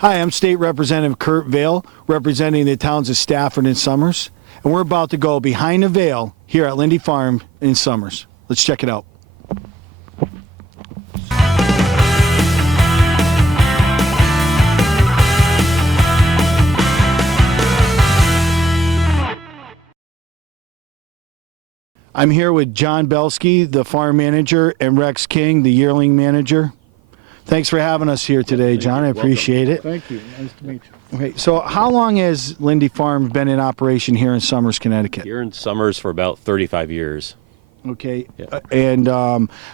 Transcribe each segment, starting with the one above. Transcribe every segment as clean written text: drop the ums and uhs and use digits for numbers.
Hi, I'm State Representative Kurt Vail, representing the towns of Stafford and Summers, and we're about to go behind the veil here at Lindy Farm in Summers. Let's check it out. I'm here with John Belsky, the farm manager, and Rex King, the yearling manager. Thanks for having us here today, John. I appreciate it. Thank you. Nice to meet you. Okay, so how long has Lindy Farm been in operation here in Summers, Connecticut? Here in Summers for about 35 years. Okay, Yeah. And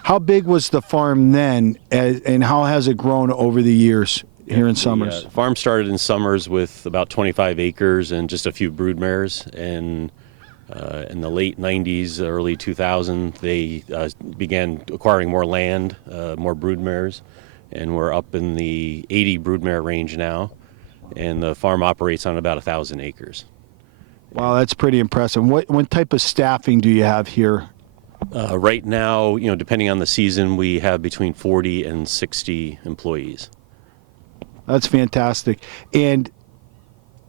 how big was the farm then, and how has it grown over the years here in Summers? The farm started in Summers with about 25 acres and just a few broodmares, and in the late 90s, early 2000, they began acquiring more land, more broodmares, and we're up in the 80 broodmare range now, and the farm operates on about 1,000 acres. Wow, that's pretty impressive. What type of staffing do you have here? Right now, depending on the season, we have between 40 and 60 employees. That's fantastic. And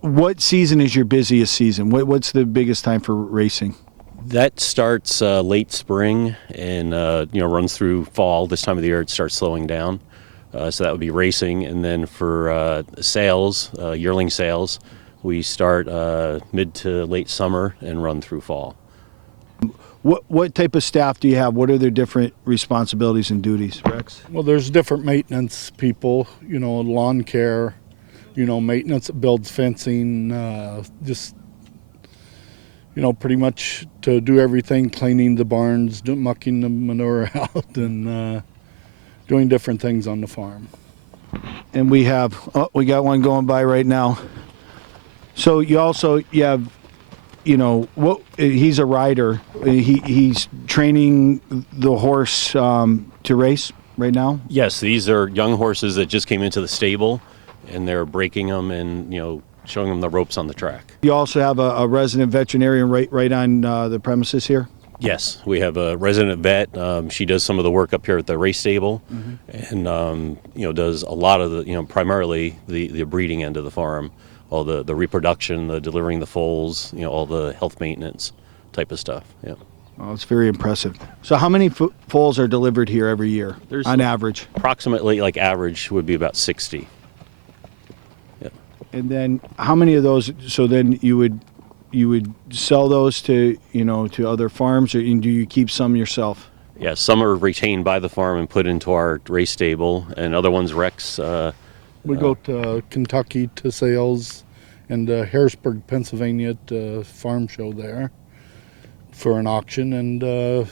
what season is your busiest season? What's the biggest time for racing? That starts late spring and runs through fall. This time of the year, it starts slowing down. So that would be racing. And then for sales, yearling sales, we start mid to late summer and run through fall. What type of staff do you have? What are their different responsibilities and duties, Rex? Well, there's different maintenance people, lawn care, maintenance that builds fencing, just, pretty much to do everything, cleaning the barns, mucking the manure out, and doing different things on the farm. And we got one going by right now. So you have, he's a rider. He's training the horse to race right now? Yes, these are young horses that just came into the stable, and they're breaking them and, showing them the ropes on the track. You also have a resident veterinarian right on the premises here? Yes, we have a resident vet. She does some of the work up here at the race stable, and does a lot of the, primarily the breeding end of the farm, all the reproduction, the delivering the foals, all the health maintenance type of stuff. Yeah. Oh, it's very impressive. So how many foals are delivered here every year on average? Approximately, average would be about 60. Yeah. And then how many of those? So then you would sell those to to other farms, or do you keep some yourself? Yeah, some are retained by the farm and put into our race stable, and other ones Rex. We go to Kentucky to sales, and Harrisburg, Pennsylvania at the farm show there for an auction, and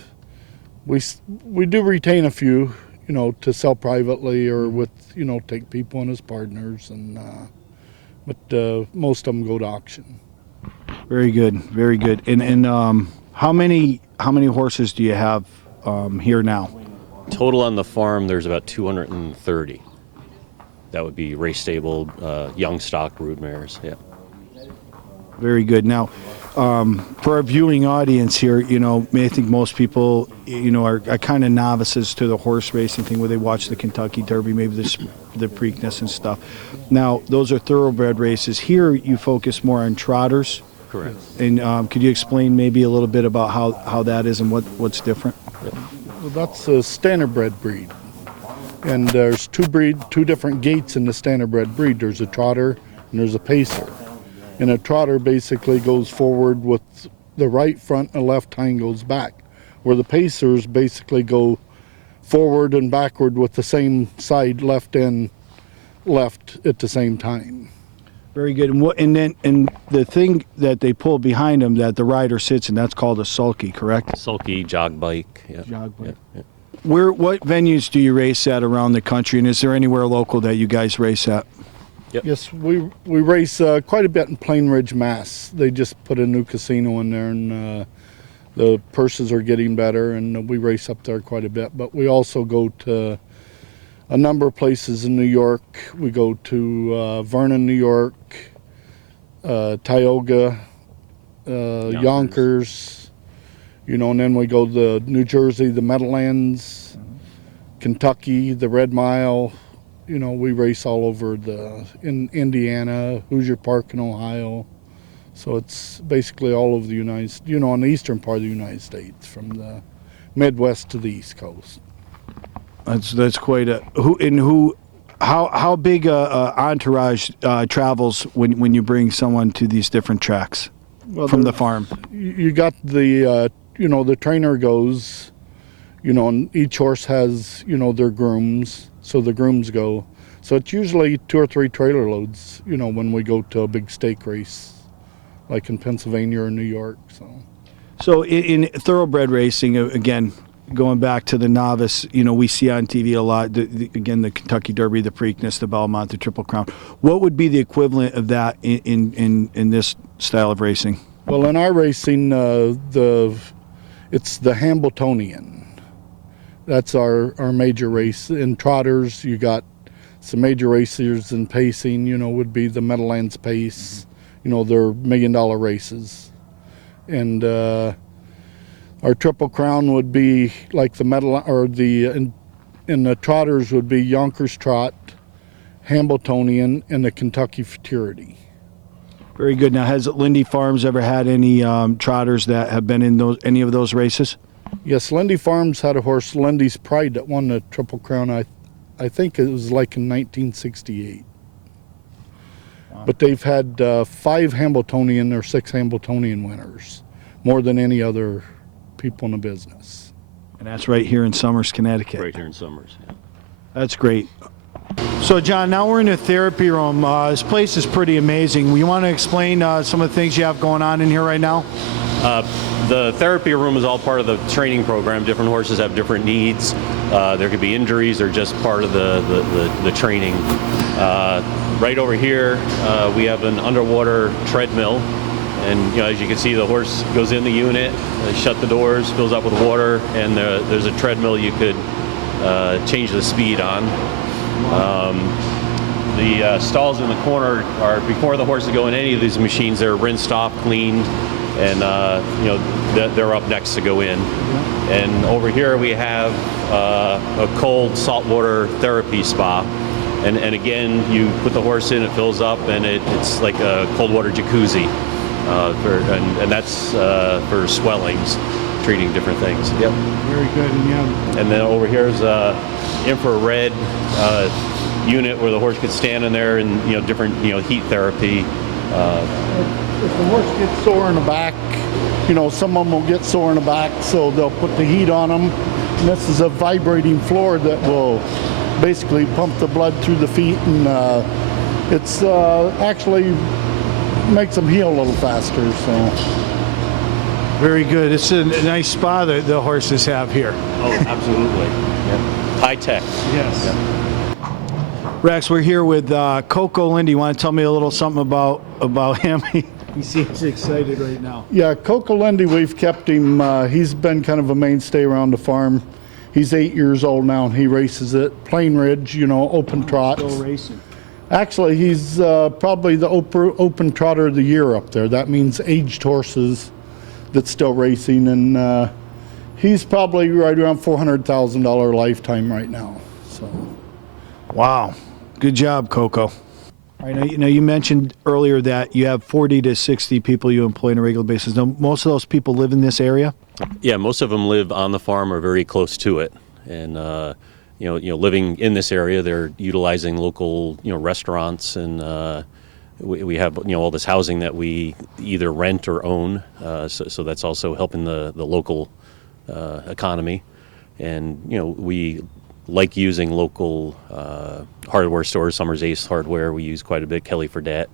we do retain a few, to sell privately or with take people in as partners, and but most of them go to auction. Very good, very good. And how many horses do you have here now? Total on the farm, there's about 230. That would be race stable, young stock broodmares. Yeah. Very good. Now, for our viewing audience here, I think most people, are kind of novices to the horse racing thing, where they watch the Kentucky Derby, maybe the Preakness and stuff. Now, those are thoroughbred races. Here, you focus more on trotters. Correct. And could you explain maybe a little bit about how that is and what's different? Well, that's a standardbred breed. And there's two different gaits in the standardbred breed. There's a trotter and there's a pacer. And a trotter basically goes forward with the right front and the left hind goes back, where the pacers basically go forward and backward with the same side left and left at the same time. Very good. And the thing that they pull behind them that the rider sits in, that's called a sulky, correct? Sulky, jog bike. Yeah. Jog bike. Yeah. What venues do you race at around the country, and is there anywhere local that you guys race at? Yep. Yes, we race quite a bit in Plain Ridge, Mass. They just put a new casino in there, and the purses are getting better, and we race up there quite a bit. But we also go to a number of places in New York. We go to Vernon, New York, Tioga, Yonkers, and then we go to New Jersey, the Meadowlands, Kentucky, the Red Mile, You know, we race all over in Indiana, Hoosier Park in Ohio. So it's basically all over the on the eastern part of the United States, from the Midwest to the East Coast. That's quite a how big a entourage travels when you bring someone to these different tracks from the farm? You got the the trainer goes, and each horse has their grooms, so the grooms go. So it's usually 2 or 3 trailer loads, when we go to a big stake race, like in Pennsylvania or New York. So in thoroughbred racing, again, going back to the novice, we see on TV a lot, again, the Kentucky Derby, the Preakness, the Belmont, the Triple Crown. What would be the equivalent of that in this style of racing? Well, in our racing, it's the Hambletonian. That's our major race. In trotters, you got some major racers in pacing, would be the Meadowlands Pace. They're $1 million races. And our Triple Crown would be like the in the trotters would be Yonkers Trot, Hambletonian, and the Kentucky Futurity. Very good. Now, has Lindy Farms ever had any trotters that have been in any of those races? Yes, Lindy Farms had a horse, Lindy's Pride, that won the Triple Crown. I think it was like in 1968. Wow. But they've had 5 Hambletonian or 6 Hambletonian winners, more than any other people in the business. And that's right here in Somers, Connecticut. Right here in Somers, yeah. That's great. So, John, now we're in the therapy room. This place is pretty amazing. You want to explain some of the things you have going on in here right now? The therapy room is all part of the training program. Different horses have different needs. There could be injuries or just part of the training. Right over here, we have an underwater treadmill. And as you can see, the horse goes in the unit, shut the doors, fills up with water, and there's a treadmill you could change the speed on. The stalls in the corner are, before the horses go in any of these machines, they're rinsed off, cleaned, and they're up next to go in. And over here we have a cold saltwater therapy spa. And again, you put the horse in, it fills up, and it's like a cold water jacuzzi. And that's for swellings, treating different things. Yep. Very good. And then over here is a infrared unit where the horse could stand in there and different heat therapy. If the horse gets sore in the back, some of them will get sore in the back, so they'll put the heat on them. And this is a vibrating floor that will basically pump the blood through the feet, and it's actually makes them heal a little faster. So very good. It's a nice spa that the horses have here. Oh, absolutely. Yeah. High tech. Yes. Yeah. Rex, we're here with Coco Lindy. You want to tell me a little something about him? He seems excited right now. Yeah, Coco Lindy, we've kept him. He's been kind of a mainstay around the farm. He's 8 years old now, and he races at Plain Ridge, open trots. Still racing. Actually, he's probably the open trotter of the year up there. That means aged horses that's still racing, and he's probably right around $400,000 lifetime right now. So, wow, good job, Coco. All right, now you mentioned earlier that you have 40 to 60 people you employ on a regular basis. Now, most of those people live in this area? Yeah, most of them live on the farm or very close to it, and living in this area, they're utilizing local restaurants, and we have all this housing that we either rent or own. So that's also helping the local economy, and we like using local hardware stores. Summers Ace Hardware we use quite a bit. Kelly Fredette,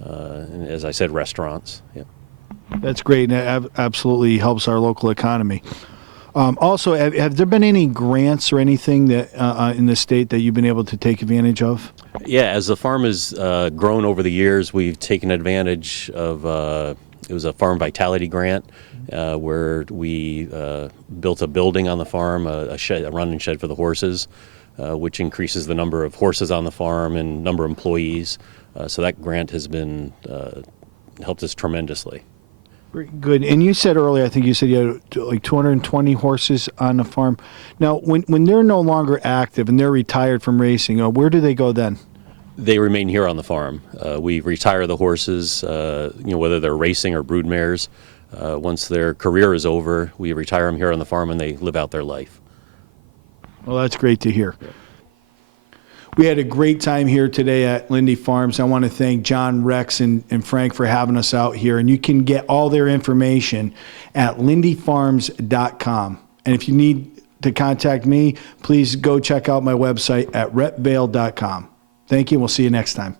and as I said, restaurants. Yeah. That's great, and it absolutely helps our local economy. Also, have there been any grants or anything that in the state that you've been able to take advantage of? Yeah, as the farm has grown over the years, we've taken advantage of, it was a farm vitality grant where we built a building on the farm, a running shed for the horses, which increases the number of horses on the farm and number of employees. So that grant has been helped us tremendously. Very good. And you said earlier, I think you said you had like 220 horses on the farm. Now, when they're no longer active and they're retired from racing, where do they go then? They remain here on the farm. We retire the horses, whether they're racing or brood mares. Once their career is over, we retire them here on the farm and they live out their life. Well, that's great to hear. Yeah. We had a great time here today at Lindy Farms. I want to thank John, Rex, and Frank for having us out here. And you can get all their information at lindyfarms.com. And if you need to contact me, please go check out my website at repvail.com. Thank you, and we'll see you next time.